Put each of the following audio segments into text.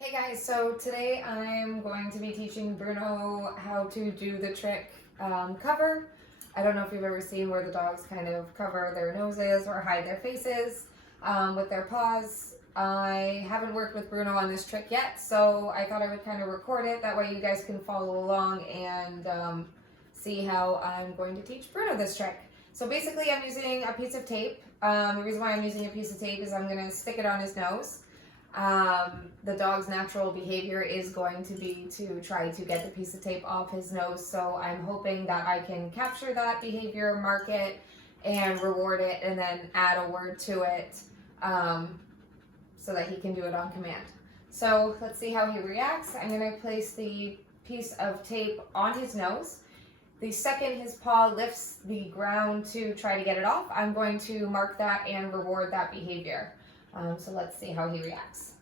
Hey guys, so today I'm going to be teaching Bruno how to do the trick cover. I don't know if you've ever seen where the dogs kind of cover their noses or hide their faces with their paws. I haven't worked with Bruno on this trick yet, so I thought I would kind of record it. That way you guys can follow along and see how I'm going to teach Bruno this trick. So basically I'm using a piece of tape. The reason why I'm using a piece of tape is I'm going to stick it on his nose. The dog's natural behavior is going to be to try to get the piece of tape off his nose, so I'm hoping that I can capture that behavior, mark it, and reward it, and then add a word to it so that he can do it on command. So let's see how he reacts. I'm going to place the piece of tape on his nose. The second his paw lifts the ground to try to get it off, I'm going to mark that and reward that behavior. So let's see how he reacts.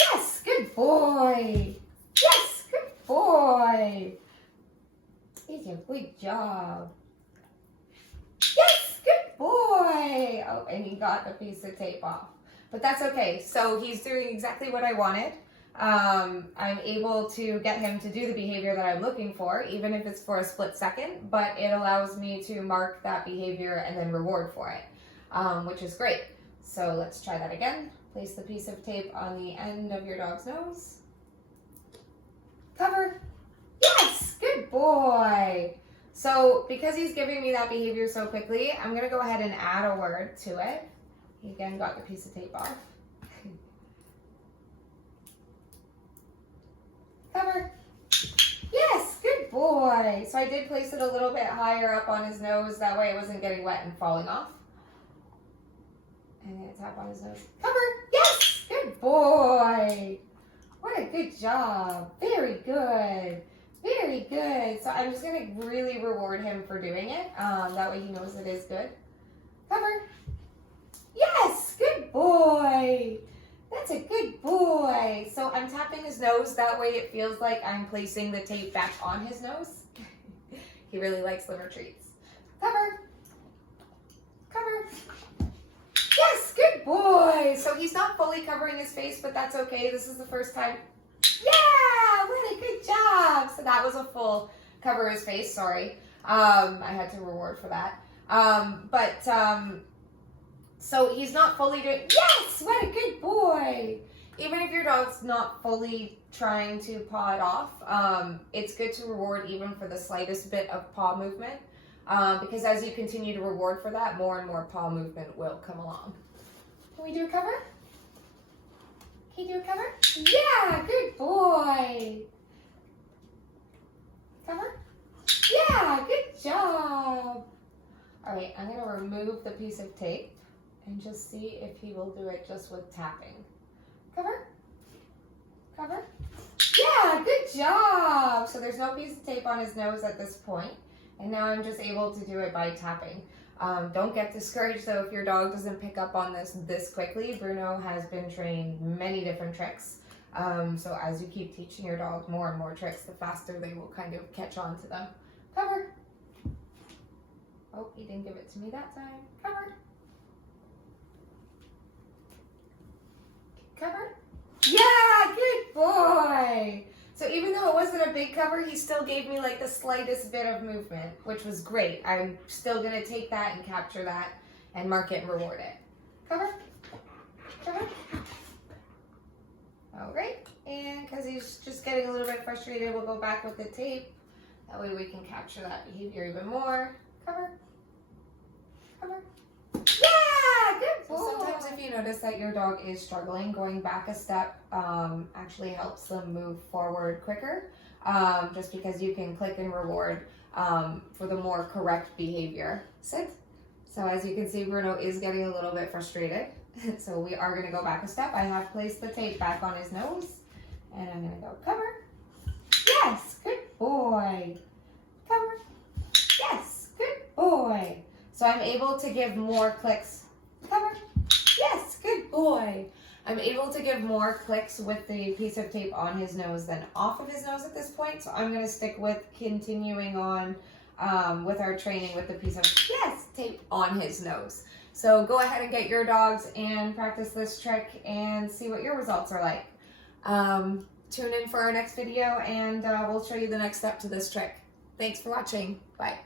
Yes, good boy. Yes, good boy. He's a good job. Yes, good boy. Oh, and he got the piece of tape off. But that's okay. So he's doing exactly what I wanted. I'm able to get him to do the behavior that I'm looking for, even if it's for a split second, but it allows me to mark that behavior and then reward for it, which is great. So let's try that again. Place the piece of tape on the end of your dog's nose. Cover. Yes, good boy. So because he's giving me that behavior so quickly, I'm going to go ahead and add a word to it. He again got the piece of tape off. Cover. Yes, good boy. So I did place it a little bit higher up on his nose. That way it wasn't getting wet and falling off. And I'm going to tap on his nose. Cover. Yes, good boy. What a good job. Very good. Very good. So I'm just going to really reward him for doing it. That way he knows it is good. Cover. Yes, good boy. That's a good boy. So I'm tapping his nose. That way it feels like I'm placing the tape back on his nose. He really likes liver treats. Cover. Cover. Yes, good boy. So he's not fully covering his face, but that's okay. This is the first time. Yeah, what a good job. So that was a full cover his face. Sorry. I had to reward for that. So he's not fully doing, yes, what a good boy. Even if your dog's not fully trying to paw it off, it's good to reward even for the slightest bit of paw movement, because as you continue to reward for that, more and more paw movement will come along. Can we do a cover? Can you do a cover? Yeah, good boy. Cover? Yeah, good job. All right, I'm going to remove the piece of tape and just see if he will do it just with tapping. Cover. Cover. Yeah, good job. So there's no piece of tape on his nose at this point. And now I'm just able to do it by tapping. Don't get discouraged though if your dog doesn't pick up on this quickly. Bruno has been trained many different tricks. So as you keep teaching your dog more and more tricks, the faster they will kind of catch on to them. Cover. Oh, he didn't give it to me that time. Cover. Cover? Yeah, good boy. So even though it wasn't a big cover, he still gave me like the slightest bit of movement, which was great. I'm still going to take that and capture that and mark it and reward it. Cover? Cover? All right. And because he's just getting a little bit frustrated, we'll go back with the tape. That way we can capture that behavior even more. Cover? Cover? Yeah, good boy. So sometimes if you notice that your dog is struggling, going back a step actually helps them move forward quicker, just because you can click and reward for the more correct behavior. Sit. So as you can see, Bruno is getting a little bit frustrated. So we are going to go back a step. I have placed the tape back on his nose, and I'm going to go cover. Yes, good boy. Cover. Yes, good boy. So I'm able to give more clicks. Cover. Yes, good boy. I'm able to give more clicks with the piece of tape on his nose than off of his nose at this point. So I'm going to stick with continuing on with our training with the piece of tape on his nose. So go ahead and get your dogs and practice this trick and see what your results are like. Tune in for our next video and we'll show you the next step to this trick. Thanks for watching. Bye.